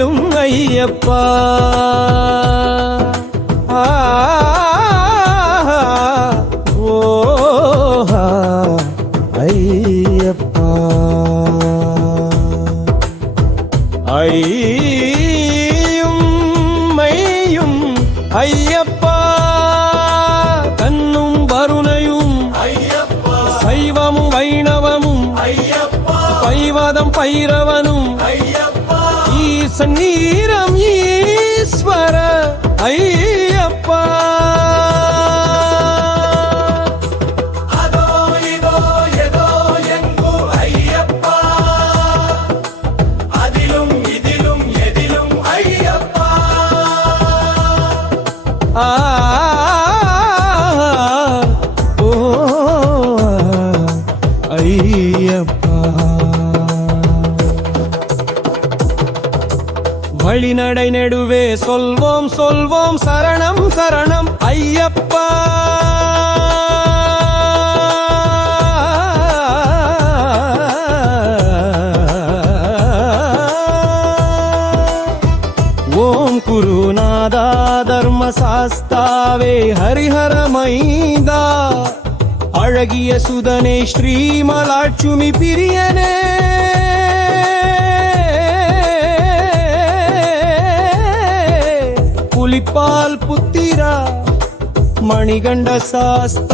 அதிலும் ஐயப்பா ஐயப்பா ஐயும் மையும் ஐயப்பா கண்ணும் வருணையும் ஐயப்பா சைவமும் வைணவமும் ஐயப்பா பைவதம் பைரவனும் ஐயப்பா ஈசன் நீரம் ஈஸ்வர ஐயப்பா வழிநடை நெடுவே சொல்வோம் சொல்வோம் சரணம் சரணம் ஐயப்பா ஓம் குருநாதா தர்மசாஸ்தாவே ஹரிஹர மைந்தா அழகிய சுதனே ஸ்ரீமலாட்சுமி பிரியனே புலிப்பால் புத்திரா மணிகண்ட சாஸ்தாவே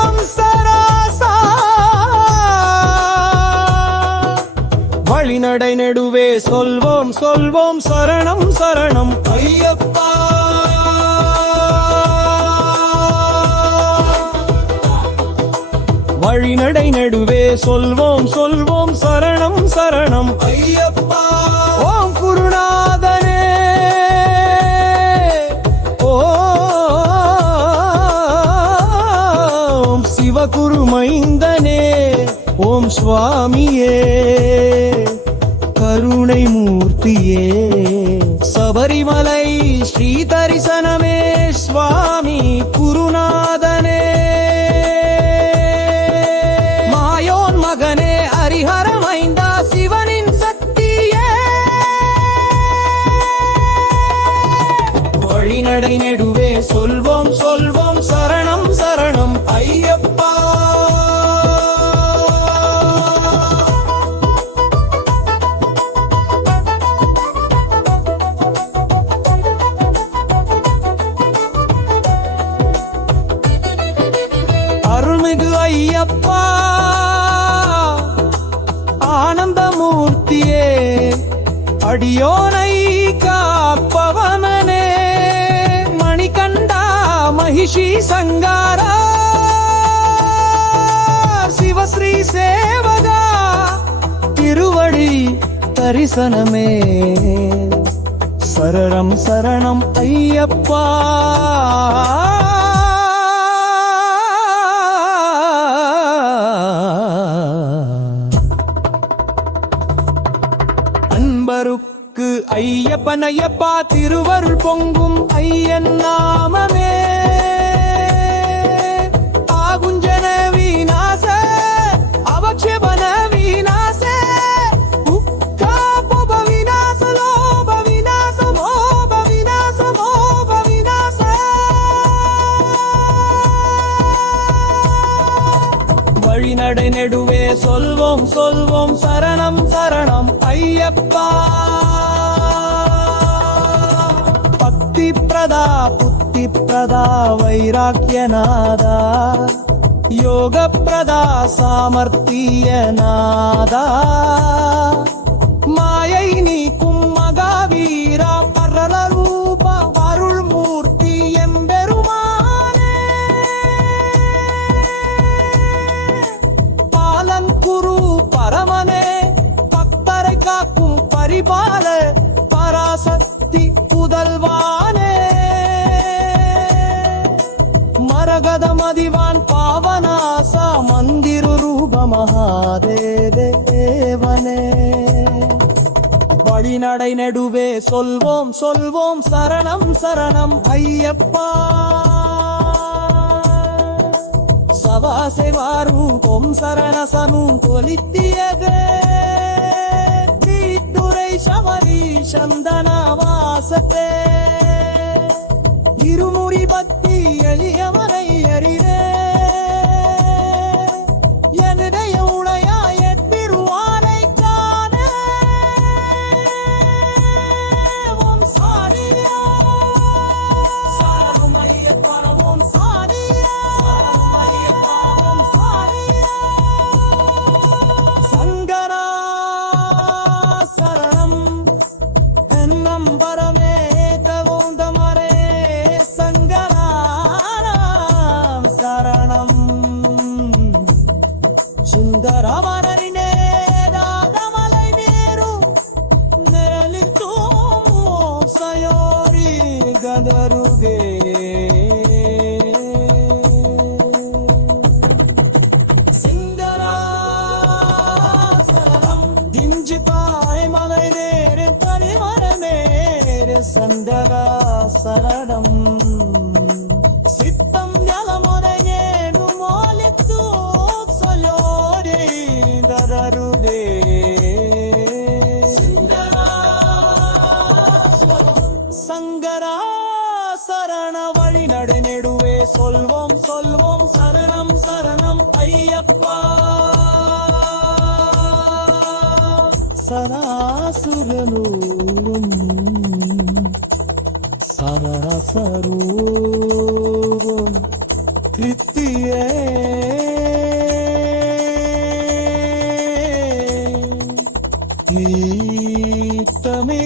ராஜவம்சராசா வழிநடை நெடுவே சொல்வோம் சொல்வோம் சரணம் சரணம் ஐயப்பா வழிநடை நடுவே சொல்வோம் சொல்வோம் சரணம் சரணம் ஐயப்பா ஓம் குருநாதனே ஓம் சிவகுரு மைந்தனே ஓம் சுவாமியே கருணை மூர்த்தியே சபரிமலை ஸ்ரீ தரிசனமே சுவாமி குருநாதனே மகனே ஹரிஹர மைந்தா சிவனின் சக்தியே வழிநடை நெடுவே சொல்வோம் சொல்வோம் சரணம் சரணம் ஐயப்பா அருள்மிகு ஐயப்பா ஆனந்தமூர்த்தியே அடியோனை காப்பவனே மணிகண்டா மகிஷி சங்காரா சிவஸ்ரீ சேவகா திருவடி தரிசனமே சரணம் சரணம் ஐயப்பா அன்பருக்கு ஐயப்பன் ஐயப்பா திருவருள் பொங்கும் ஐயன் நாமமே ஆகுஞ்சன வீநாச அவக்ஷேபன வீநாச உக்காப விநாச லோப விநாச மோப விநாச மோப விநாச வழிநடை நெடுவே சொல்வோம் சொல்வோம் சரணம் சரணம் ஐயப்பா பக்தி பிரதா புத்தி பிரதா வைராக்கியநாதா யோக பிரதா சாமர்த்தியநாதா மாயை நீக்கும் மகாவீரா பரல ரூப அருள் மூர்த்தி எம்பெருமானே பாலன் குரு பரமனே பக்தரை காக்கும் பரிபால பராசக்தி புதல்வானே மரகதமதிவான் பாவனாச மந்திரு ரூப மகாதேவனே வழிநடை நடுவே சொல்வோம் சொல்வோம் சரணம் சரணம் ஐயப்பா வாசைவாரும் பொம் சரணசனு கொலித்தியதே தீத்துரை சமரி சந்தன வாசத்தே இருமுடி பக்தி எளியவனை எறிரே என்னுடைய உடையாயத் திருவானை காண ஓம் சாரியா சரணமையப்பா ஓம் சாரியா சரணமையப்பா ஓம் சாரியா சங்கரா சரணம் என்னம் பரமே தகுந்தமரே சங்கராம் சரணம் சுந்தரமரனினே தாதமலை மேரு ನೆರಳಿತು ಸಯೋರಿ ಗದರುಗೆ ಸಿಂಗರ ಸರಣಂ ದಿಂಜಿಪಾಯ ಮಲೈ ನೇರೆ ತನಿ ಮರ ಮೇರೆ ಸಂದರ ಸರಣಂ ಸಿತ್ತಂ ಜಲಮೊರೆಗೇನು ಮೋಲಿತ್ತು ಸಯೋರಿ ಗದರುಗೆ சங்கரா சரண வழி நடை நெடுவே சொல்வோம் சொல்வோம் சரணம் சரணம் ஐயப்பா சராசுரனூரும் சரசரூரும் கிருத்தியே ஈத்தமே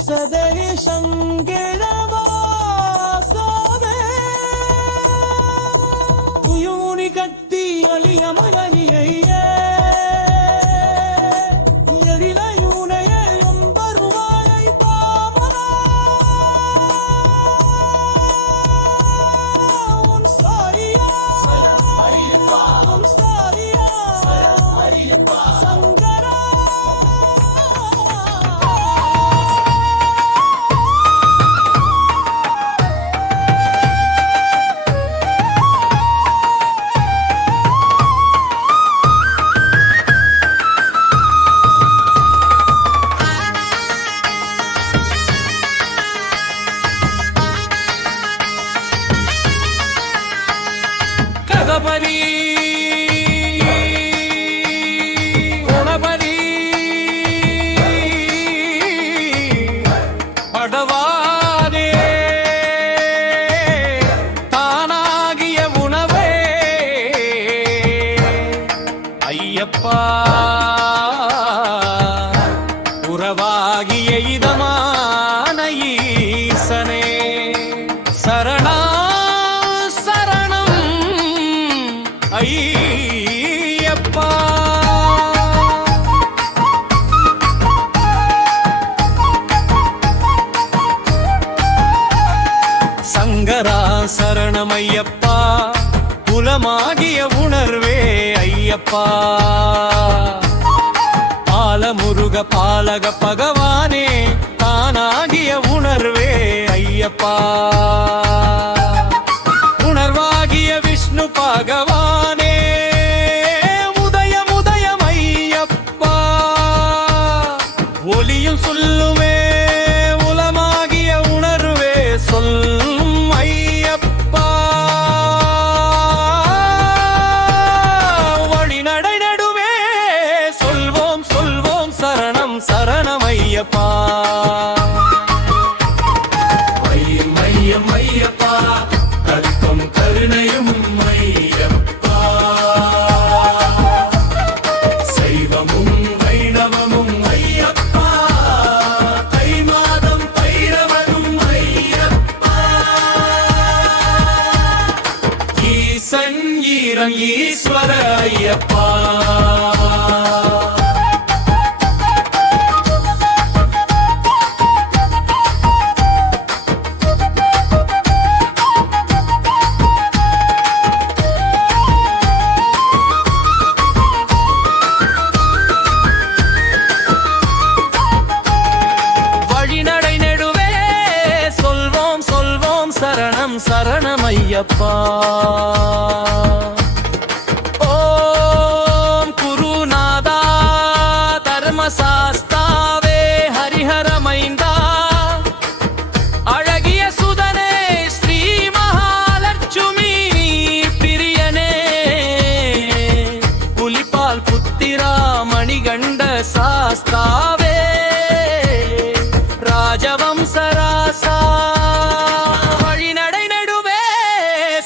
சதய சங்கிழவாசோதே துயூனி கட்டி அழிய மகனியே எரிலையுனையே எம்பருவாயை பாமரா உன் சாரியா உன் சாரியா சங்கரா கதபரி குணபரி படவாதே தானாகிய உணவே ஐயப்பா உறவாகிய இதமான ஈசனே சரணா ஐயப்பா சங்கரா சரணமையப்பா குலமாகிய உணர்வே ஐயப்பா பாலமுருக பாலக பகவானே தானாகிய உணர்வே ஐயப்பா உணர்வாகிய விஷ்ணு பகவானே உதயம் உதயம் ஐயப்பா ஒளியும் சொல்லுவே உலமாகிய உணர்வே சொல்லும் ஐயப்பா வழி நடை நடுவே சொல்வோம் சொல்வோம் சரணம் சரணம் ஐயப்பா மையம் மையம் ஐயப்பா கற்பம் கருணையும் ஐயப்பா சைவமும் வைணவமும் ஐயப்பா தை மாதம் பைரவனும் ஐயப்பா ஈசன் ஈரம் ஈஸ்வர ஐயப்பா சரணம் சரணம் ஐயப்பா. பஞ்சவம்சராசா வழிநடை நடுவே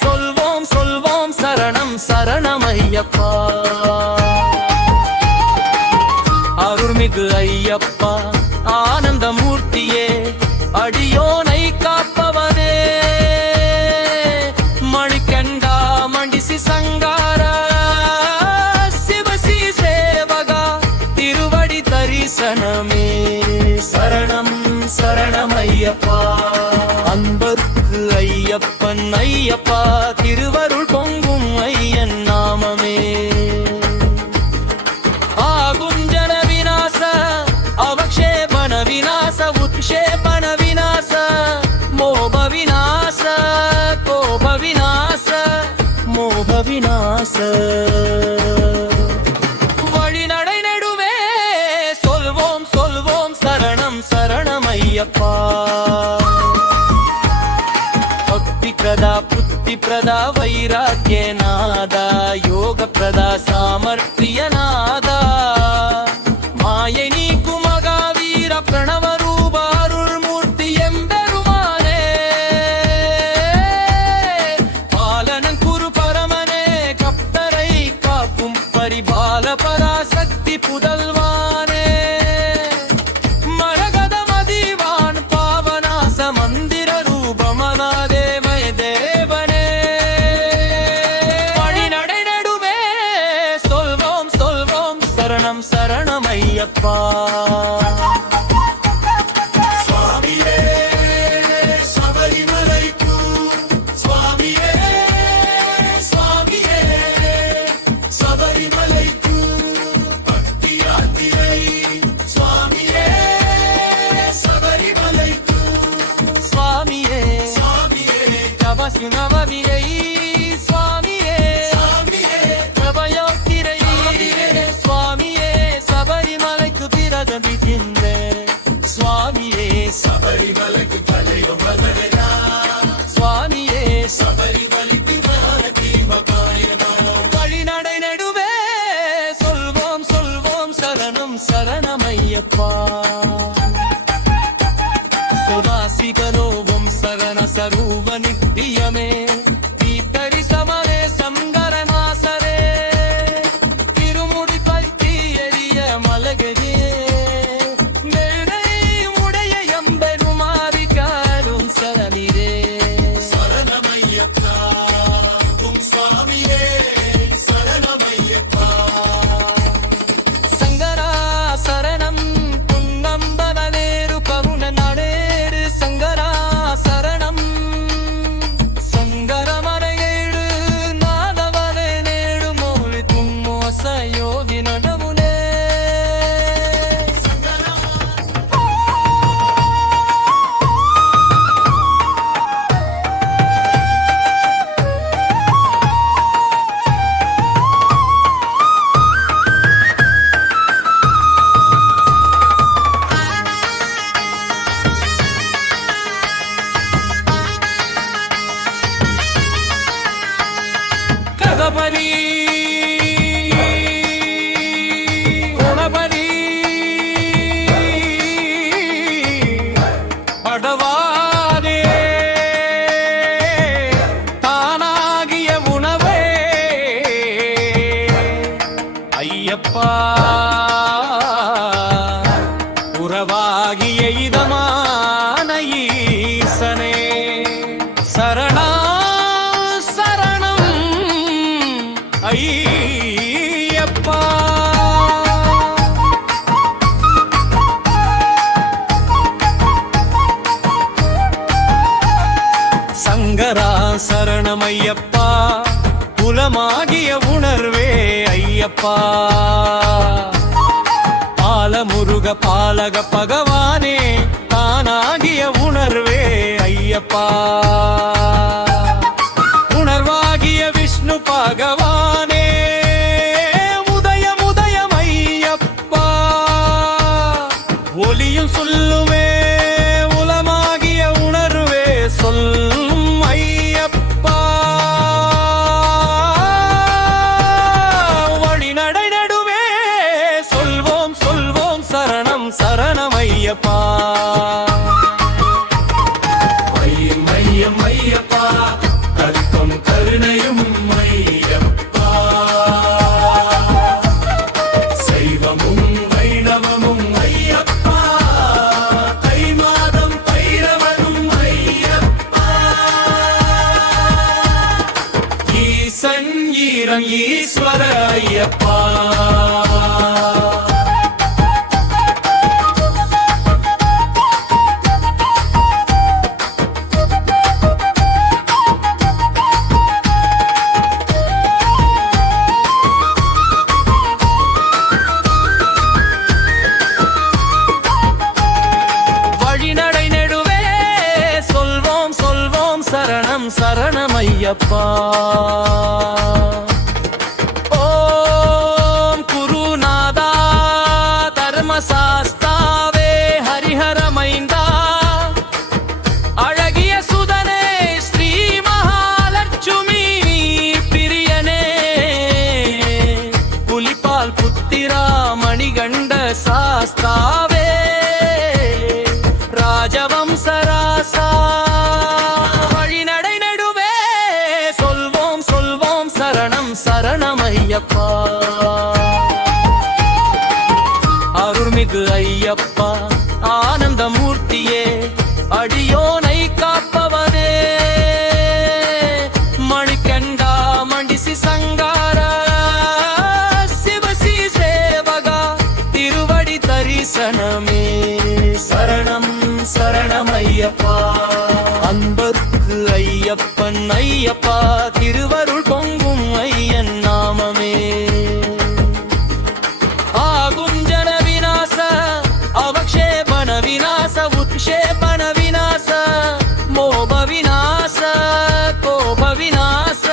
சொல்வோம் சொல்வோம் சரணம் சரணம் ஐயப்பா. அருள்மிகு ஐயப்பா ஆனந்த மூர்த்தியே அடியோனை காப்பவனே மணிகண்டா மண்டிசி சங்கார சிவசி சேவகா திருவடி தரிசனமே சரணம் சரணம் ஐயப்பா. அன்பர்க்கு ஐயப்பன் ஐயப்பா திருவருள் பொங்கும் ஐயன் நாமமே. ஆகுஞ்சன விநாச அவக்ஷேபன விநாச உத்ஷேபன விநாச மோப விநாச கோப விநாச மோப விநாச வழிநடை நடுவே சொல்வோம் சொல்வோம் சரணம் சரணம் ஐயப்பா. பக்தி பிரதா புத்தி பிரதா வைராக்கிய நாதா யோக பிரதா சாமர்த்திய நாதா மாயை நீக்கும் மகாவீர பிரணவ ரூப அருள் மூர்த்தி எம்பெருமானே பாலனன் குரு பரமனே கப்தரை காக்கும் பரிபால பராசக்தி புதல்வானே மரகத மதிவான் பாவநாச மந்திர ரூபமனாதே மய தேவனே. வழிநடை நடுவே சொல்வோம் சொல்வோம் சரணம் சரணம் ஐயப்பா. சுவாமியே சபரிமலைக்கு சுவாமியே சுவாமியே சபரிமலைக்கு பக்தி யாத்திரை சுவாமியே சபரிமலைக்கு சுவாமியே சுவாமியே தபசு நவமியை சுவாமியே சுவாமியே பிரபயோத்திரை சுவாமியே சபரிமலைக்கு விரதம் விதிந்தேன் சுவாமியே சபரிமலைக்கு தலையும் மலரா சுவாமியே சபரிமலைக்கு மகாதீபகாயமா. வழிநடை நடுவே சொல்வோம் சொல்வோம் சரணம் சரணம் ஐயப்பா. சுவாசிகலோகம் சரண சரூப நித்தியமே தீத்தரி சமரே சங்கர மாசரே திருமுடி பற்றி எரிய மலகையே வெள்ளை உடைய எம்பெருமாறிக்காரும் சரணிரே சரணமையப்பா உம் சுவாமியே சரணமையப்பா. சங்கரா சரணம் புன்னம்பவனேரு பவுன நடேரு சங்கரா சரணம் சங்கரமரையேடு நாதவரே நேடு மோலி தும்மோச யோகி நடமுனே. கதபரி குணபரி படவாதே தானாகிய உணவே ஐயப்பா உறவாகிய இதமான ஈசனே சரணா சரணம் ஐயப்பா. சங்கரா சரணமையப்பா குலமாகிய உணர்வே ஐயப்பா. பாலமுருக பாலக பகவானே தானாகிய உணர்வே ஐயப்பா. உணர்வாகிய விஷ்ணு பகவானே உதயம் உதயம் ஐயப்பா. ஒலியும் சொல்லுமே உலமாகிய உணர்வே சொல்லும் ஐயப்பா. வழிநடை நடுவே சொல்வோம் சொல்வோம் சரணம் சரணம் ஐயப்பா. ஐயப்பா. வழிநடை நெடுவே சொல்வோம் சொல்வோம் சரணம் சரணம் ஐயப்பா. ஓம் குருநாதா தர்மசாஸ்தாவே ஹரிஹரமைந்தா அழகிய சுதனே ஸ்ரீ மகாலட்சுமி பிரியனே புலிபால் புத்திரா மணிகண்ட சாஸ்தாவே ராஜவம்சராசா வழிநடை நடுவே சொல்வோம் சொல்வோம் சரணம் சரணம் ஐயப்பா. அருள்மிகு ஐயப்பா ஆனந்தமூர்த்தியே அடியோனை காப்பவனே மணிகண்டா மண்டிசி சங்கார சிவசி சேவகா திருவடி தரிசனமே சரணம் சரணம் ஐயப்பா. அன்பர்க்கு ஐயப்பன் ஐயப்பா திருவருள் பொங்கும் ஐயன் நாமமே. ஆகும் ஜன விநாச அவக்ஷேபண விநாச உத்ஷேபண விநாச மோப விநாச கோப விநாச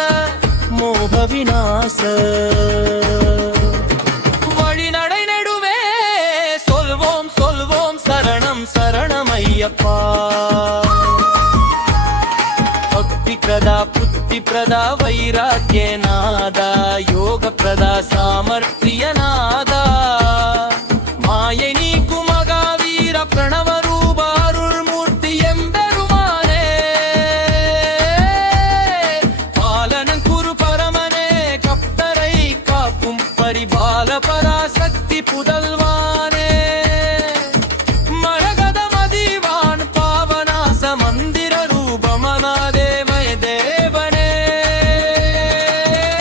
மோப விநாச. வழிநடை நடுவே சொல்வோம் சொல்வோம் சரணம் சரணம் ஐயப்பா. பக்தி பிரதா புத்தி பிரதா வைராக்கிய நாதா யோக பிரதா சாமர்த்திய நாதா மாயை நீக்கும் மகாவீர பிரணவ ரூப அருள் மூர்த்தி எம்பெருமானே பாலனன் குரு பரமனே கப்தரை காக்கும் பரிபால பராசக்தி புதல்வானே மரகத மதிவான் பாவநாச மந்திர ரூபமனாதேவய தேவனே.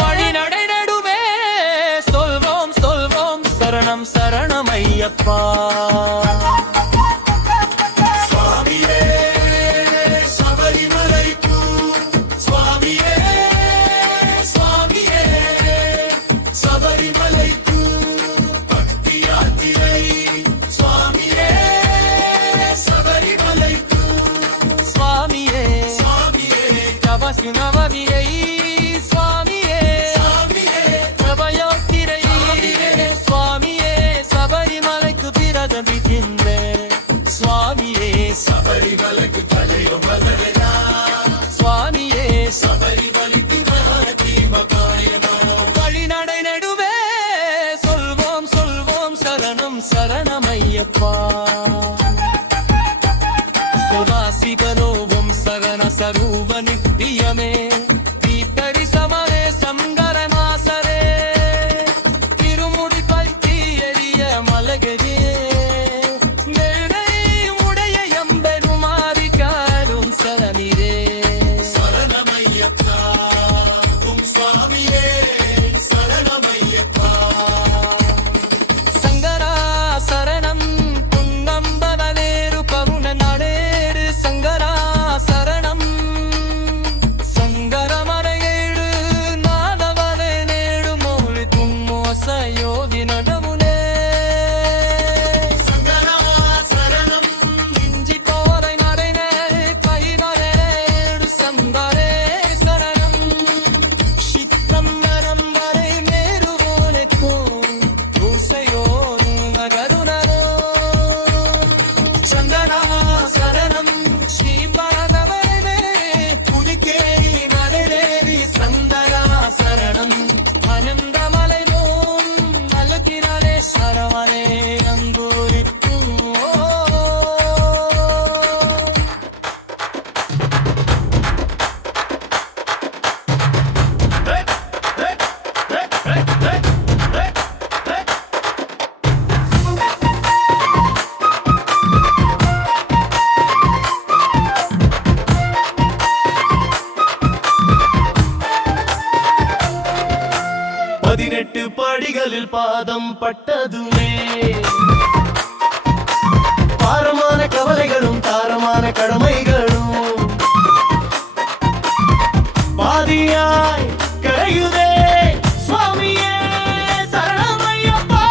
வழிநடை நடுவே சொல்வோம் சொல்வோம் சரணம் சரணம் ஐயப்பா. சுவாமியே சபரிமலைக்கு சுவாமியே சுவாமியே சபரிமலைக்கு பக்தி யாத்திரை சுவாமியே சபரிமலைக்கு சுவாமியே சுவாமியே தபசு நவவியை சுவாமியே சுவாமியே பிரபயோத்திரை சுவாமியே சபரிமலைக்கு பிரதபிக்கின்ற சுவாமியே சபரிமலைக்கு தலையும் மலரா சுவாமியே சபரிமலைக்கு மகாதீமகாயனோ. வழிநடை நடுவே சொல்வோம் சொல்வோம் சரணம் சரணம் ஐயப்பா. சுராசிகரோவும் சரண சரூப நித்தியமே தீத்தரி சமரே சங்கர மாசரே திருமுடி பற்றி எரிய மலகரே நெருடை உடைய எம்பெருமாறி காரும் சரணிரே சரணமையப்பா உம் சுவாமியே சரணமையப்பா. சங்கரா சரணம் புன்னம்பரவேரு கருண நடேரு சங்கரா சரணம் சங்கரமரையேடு நாதவரே கோயில் பாதம் பட்டதுமே பாரமான கவலைகளும் தாரமான கடமைகளும் பாதியாய் கரையுதே சுவாமியே சரணமையப்பா.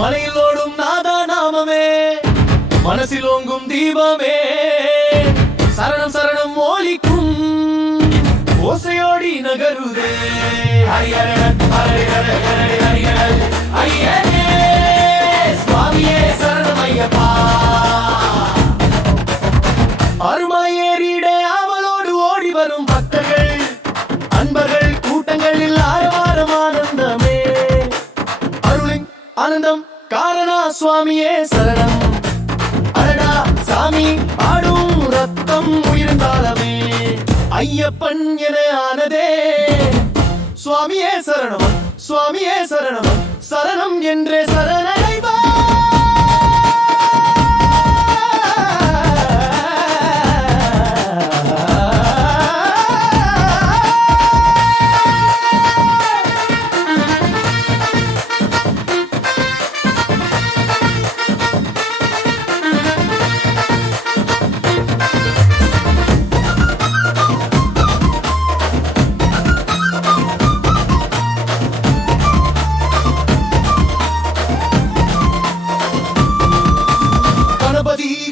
மலையில் ஓடும் நாதா நாமமே மனசில் ஓங்கும் தீபமே சரணம் சரணம் ஓலிக்கும் ஓசையோடி நகருதே. ஹரிஹரன் ஹரிஹரன் ஹரிஹரன் ஐயனே சுவாமியே சரணமையப்பா. அருமையேறிட ஆவலோடு ஓடி வரும் பக்தர்கள் அன்பர்கள் கூட்டங்களில் ஆரவாரம் ஆனந்தமே அருளின் ஆனந்தம் காரணா சுவாமியே சரணம். அடடா சாமி ஆடும் ரத்தம் உயிர்ந்தாலமே ஐயப்பன் என ஆனதே சுவாமியே சரணம் சுவாமியே சரணம் சரணம் என்றே சரணடைவா.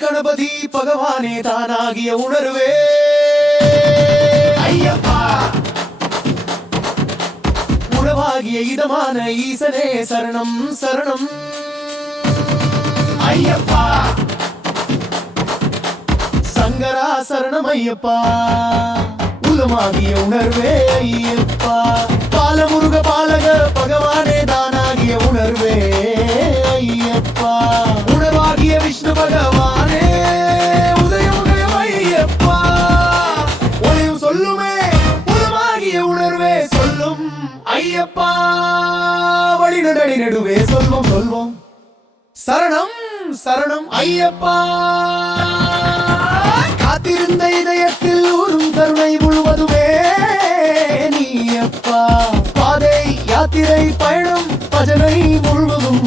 கணபதி பகவானே தானாகிய உணர்வே ஐயப்பா. உணவாகிய இதமான ஈசனே சரணம் சரணம் ஐயப்பா. சங்கரா சரணம் ஐயப்பா. உலமாகிய உணர்வே ஐயப்பா. பாலமுருக பாலக பகவானே தானாகிய உணர்வே ஐயப்பா. உணர்வாகிய விஷ்ணு பகவானே உதயம் உதயம் ஐயப்பா. ஒளியும் சொல்லுமே உலமாகிய உணர்வே சொல்லும் ஐயப்பா. வழிநடை நடுவே சொல்வோம் சொல்வோம் சரணம் சரணம் ஐயப்பா. காத்திருந்த இதயத்தில் ஊரும் கருணை முழுவதுமே நீயப்பா. பாதை யாத்திரை பயணம் பஜனை முழுவதும்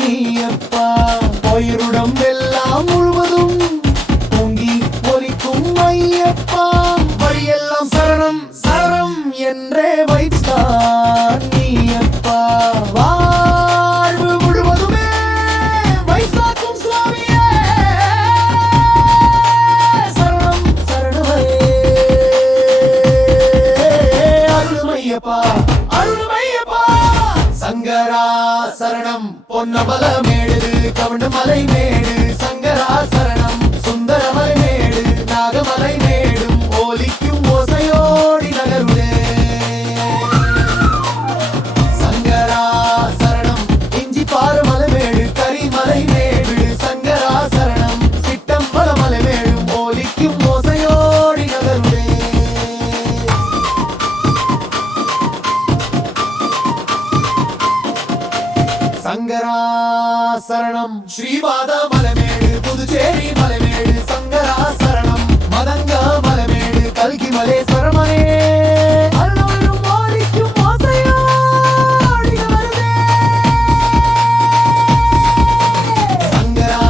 நீயப்பா. கோயிலுடம் எல்லாம் முழுவதும் பொங்கி ஒலிக்கும் ஐயப்பா. வழியெல்லாம் சரணம் சரணம் என்றே வைத்தான் நீயப்பா. வாழ்வு முழுவதுமே வைசாக்கும் சுவாமியே சரணம் சரணமே அருள்மையப்பா அருள்மையப்பா. சங்கரா சரணம் பொன்னமல மேடு கவுண்டமலை மேடு சங்கரா சரணம் சுந்தரமலை மேடு நாகமலை மேடும் ஓலிக்கும் ஓசையோடி நகருடே. சங்கரா சரணம் இஞ்சி பாறுமலை மேடு கரிமலை மேடு சங்கரா சரணம் சிட்டம்பல மலை மேடும் ஓலிக்கும் ஓசையோடி நகருடே. சங்கரா சரணம் ஸ்ரீபாத மலைமேடு புதுச்சேரி மலைமேடு சங்கரா சரணம் மதங்க மலைமேடு கல்கி மலை சரமனே அருளும் ஓலிக்கும் ஓசையோடி வருதே. சங்கரா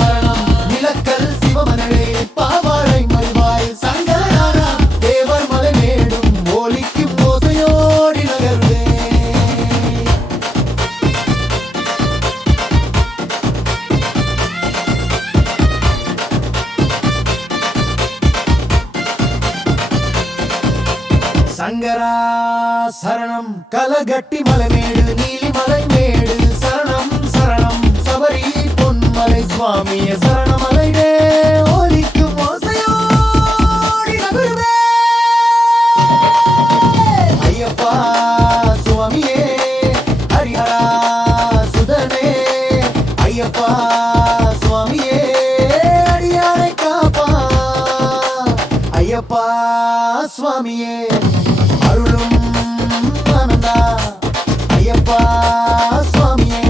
சரணம் நிலக்கல் சிவமனே பாவாழை மல்வாய் சங்கரா தேவர் மலைமேடும் ஓலிக்கும் ஓசையோடி நகருதே. சங்கரா சரணம் கலகட்டி மலைமேடு நீலிமலை மேடு சரணம் சரணம் சபரி பொன்மலை சுவாமிய சரணமலைடே ஓலிக்கும் ஓசையோடி நகருவே. ஐயப்பா சுவாமியே ஹரிஹரா சுதனே ஐயப்பா சுவாமியே அடியாரை காப்பா. ஐயப்பா சுவாமியே அருளும் ஆனந்தா. ஐயப்பா சுவாமியே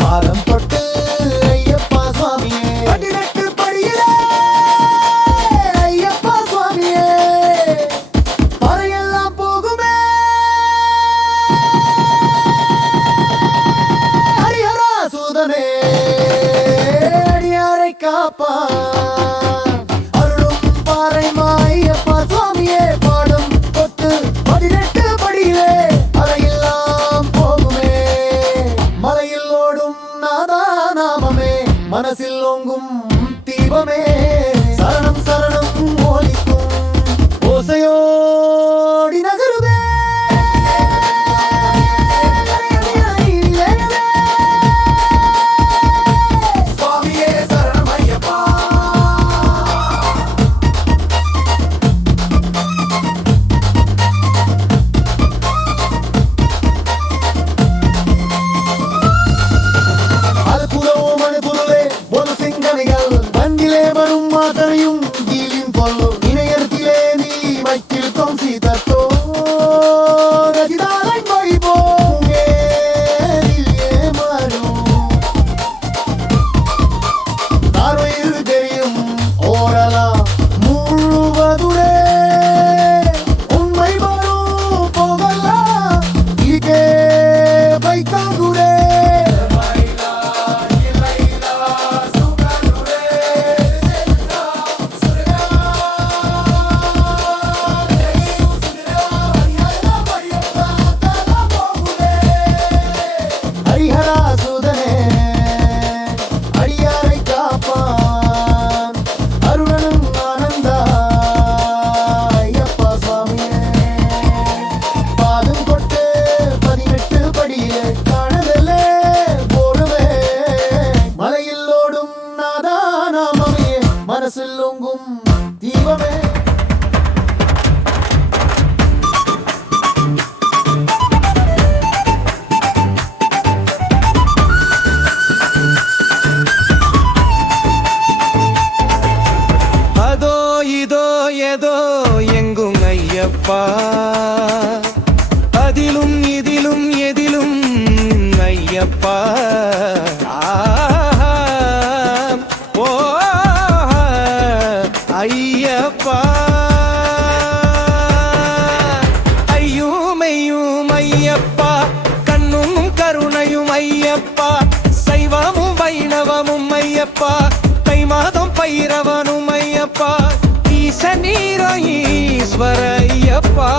பாதம் தொட்டு ஐயப்பா ஐயப்பா அதிலும் இதிலும் எதிலும் ஐயப்பா ஓ ஐயப்பா ஐயும் ஐயப்பா கண்ணும் கருணையும் ஐயப்பா சைவமும் வைணவமும் ஐயப்பா தை மாதம் பைரவனும் ஐயப்பா ஈசனீரோ ஈஸ்வர ஐயப்பா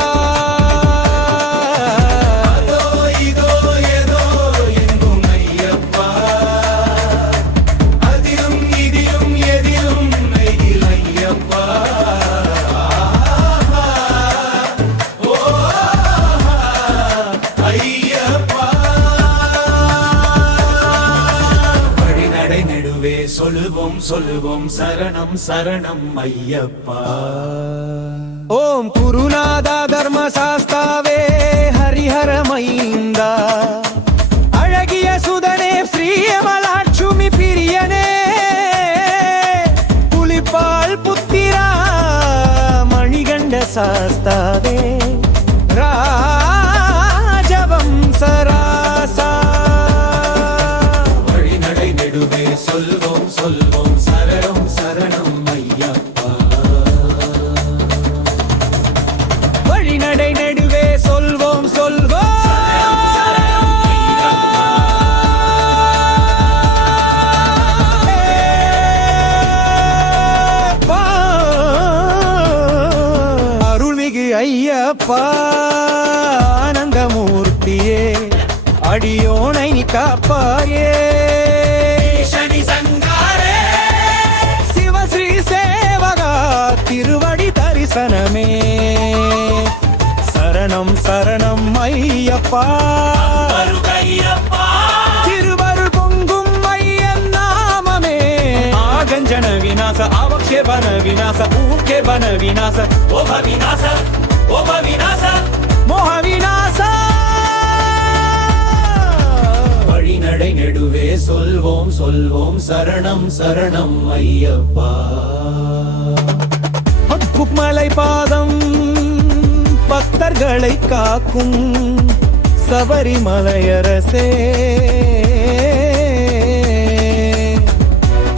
சொல்லுவோம் சொல்லுவோம் சரணம் சரணம் ஐயப்பா. ஓம் குருநாதா தர்மசாஸ்தாவே ஹரிஹர மைந்தா அழகிய சுதனே ஸ்ரீயமலாட்சுமி பிரியனே புலிப்பால் புத்திரா மணிகண்ட சாஸ்தாவே ராஜவம்சராசா வழிநடை நெடுவே சொல்வோம் சொல்வோம் சரணம் சரணம் ஐயப்பா. வழிநடை நெடுவே சொல்வோம் சொல்வோம் அருள்மிகு ஐயப்பா ஆனந்தமூர்த்தியே அடியோனை காப்பாயே சிவஸ்ரீ சேவகா திருவடி தரிசனமே சரணம் சரணம் ஐயப்பா திருவருள் பொங்கும் ஐயன் நாமமே ஆகஞ்சன விநாச அவக்ஷேபன விநாச ஊர்கேபன விநாச ஓப விநாச ஓப விநாச மோக விநாச வழிநடை நெடுவே சொல்வோம் சொல்வோம் சரணம் சரணம் ஐயப்பா. மலை பாதம் பக்தர்களை காக்கும் சபரிமலையரசே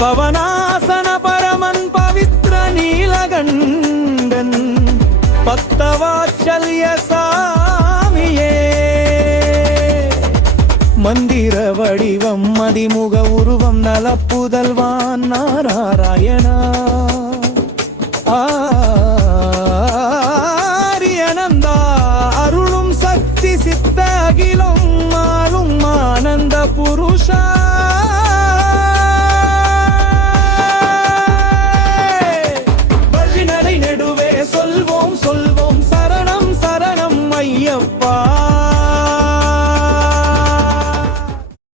பவனாசன பரமன் பவித்ர நீலகண்டன் பக்தவாச்சல்ய சாமியே மந்திர வடிவம் மதிமுக உருவம் நலப்புதல்வான் நாராயணா ஆரியனந்தா அருளும் சக்தி சித்த அகிலம் ஆளும் ஆனந்த புருஷா